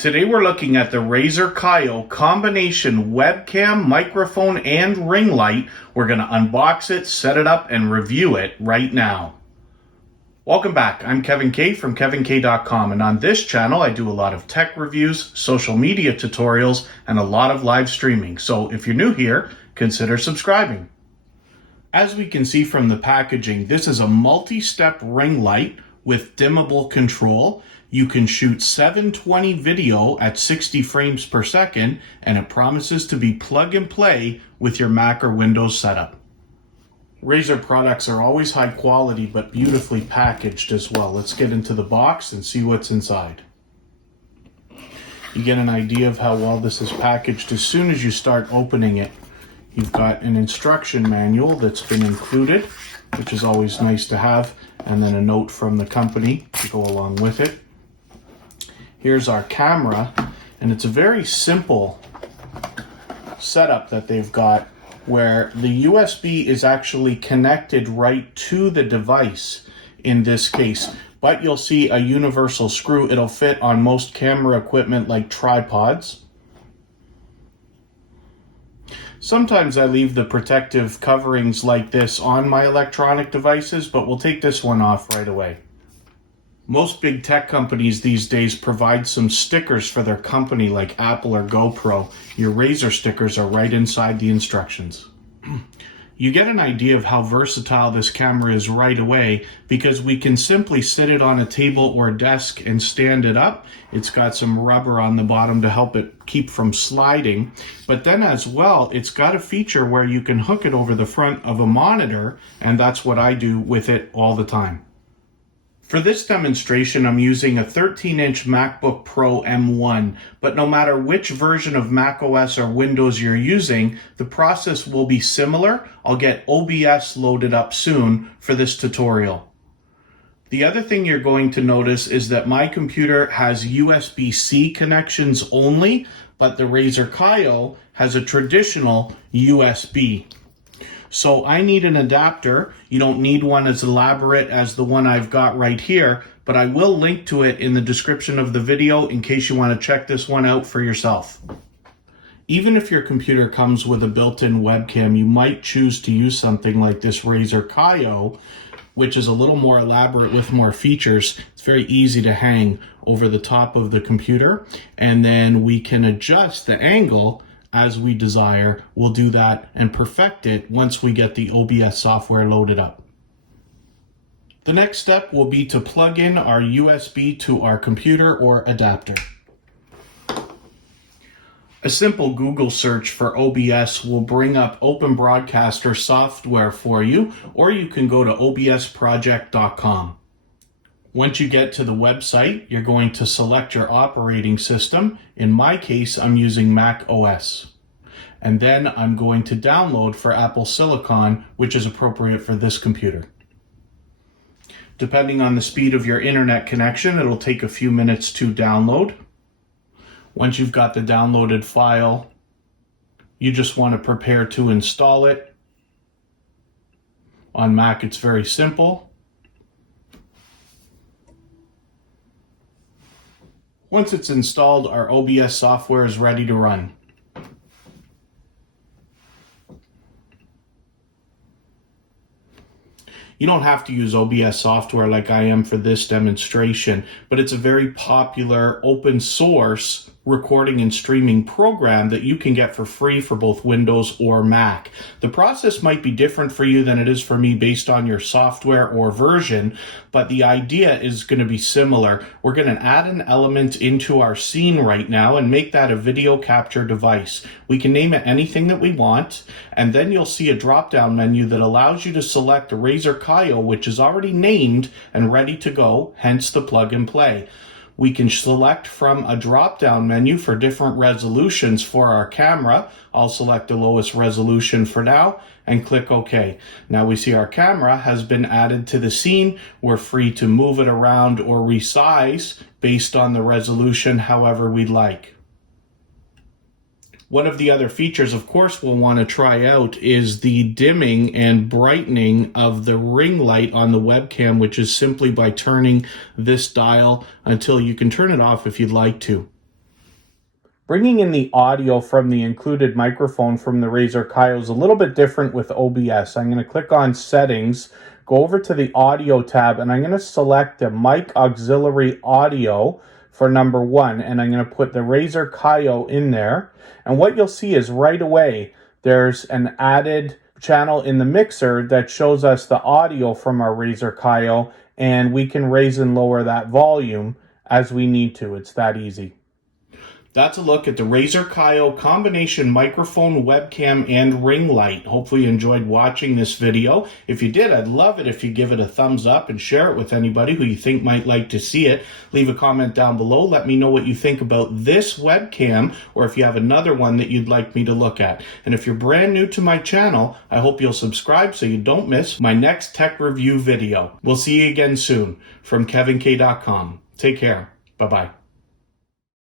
Today we're looking at the Razer Kiyo combination webcam, microphone, and ring light. We're going to unbox it, set it up, and review it right now. Welcome back. I'm Kevin K from kevink.com, and on this channel I do a lot of tech reviews, social media tutorials, and a lot of live streaming. So if you're new here, consider subscribing. As we can see from the packaging, this is a multi-step ring light with dimmable control. You can shoot 720 video at 60 frames per second, and it promises to be plug and play with your Mac or Windows setup. Razer products are always high quality but beautifully packaged as well. Let's get into the box and see what's inside. You get an idea of how well this is packaged as soon as you start opening it. You've got an instruction manual that's been included, which is always nice to have, and then a note from the company to go along with it. Here's our camera, and it's a very simple setup that they've got where the USB is actually connected right to the device in this case, but you'll see a universal screw. It'll fit on most camera equipment like tripods. Sometimes I leave the protective coverings like this on my electronic devices, but we'll take this one off right away. Most big tech companies these days provide some stickers for their company like Apple or GoPro. Your Razer stickers are right inside the instructions. You get an idea of how versatile this camera is right away because we can simply sit it on a table or desk and stand it up. It's got some rubber on the bottom to help it keep from sliding. But then as well, it's got a feature where you can hook it over the front of a monitor, and that's what I do with it all the time. For this demonstration, I'm using a 13-inch MacBook Pro M1, but no matter which version of macOS or Windows you're using, the process will be similar. I'll get OBS loaded up soon for this tutorial. The other thing you're going to notice is that my computer has USB-C connections only, but the Razer Kiyo has a traditional USB. So I need an adapter. You don't need one as elaborate as the one I've got right here, but I will link to it in the description of the video in case you want to check this one out for yourself. Even if your computer comes with a built-in webcam, you might choose to use something like this Razer Kiyo, which is a little more elaborate with more features. It's very easy to hang over the top of the computer, and then we can adjust the angle as we desire. We'll do that and perfect it once we get the OBS software loaded up. The next step will be to plug in our USB to our computer or adapter. A simple Google search for OBS will bring up Open Broadcaster software for you, or you can go to obsproject.com. Once you get to the website, you're going to select your operating system. In my case, I'm using Mac OS. And then I'm going to download for Apple Silicon, which is appropriate for this computer. Depending on the speed of your internet connection, it'll take a few minutes to download. Once you've got the downloaded file, you just want to prepare to install it. On Mac, it's very simple. Once it's installed, our OBS software is ready to run. You don't have to use OBS software like I am for this demonstration, but it's a very popular open source recording and streaming program that you can get for free for both Windows or Mac. The process might be different for you than it is for me based on your software or version, but the idea is going to be similar. We're going to add an element into our scene right now and make that a video capture device. We can name it anything that we want, and then you'll see a drop-down menu that allows you to select a Razer Kiyo, which is already named and ready to go, hence the plug and play. We can select from a drop-down menu for different resolutions for our camera. I'll select the lowest resolution for now and click OK. Now we see our camera has been added to the scene. We're free to move it around or resize based on the resolution however we'd like. One of the other features, of course, we'll want to try out is the dimming and brightening of the ring light on the webcam, which is simply by turning this dial until you can turn it off if you'd like to. Bringing in the audio from the included microphone from the Razer Kiyo is a little bit different with OBS. I'm going to click on Settings, go over to the Audio tab, and I'm going to select the Mic Auxiliary Audio for number 1, and I'm going to put the Razer Kiyo in there. And what you'll see is right away, there's an added channel in the mixer that shows us the audio from our Razer Kiyo, and we can raise and lower that volume as we need to. It's that easy. That's a look at the Razer Kiyo combination microphone, webcam, and ring light. Hopefully you enjoyed watching this video. If you did, I'd love it if you give it a thumbs up and share it with anybody who you think might like to see it. Leave a comment down below. Let me know what you think about this webcam, or if you have another one that you'd like me to look at. And if you're brand new to my channel, I hope you'll subscribe so you don't miss my next tech review video. We'll see you again soon. From KevinK.com. Take care. Bye-bye.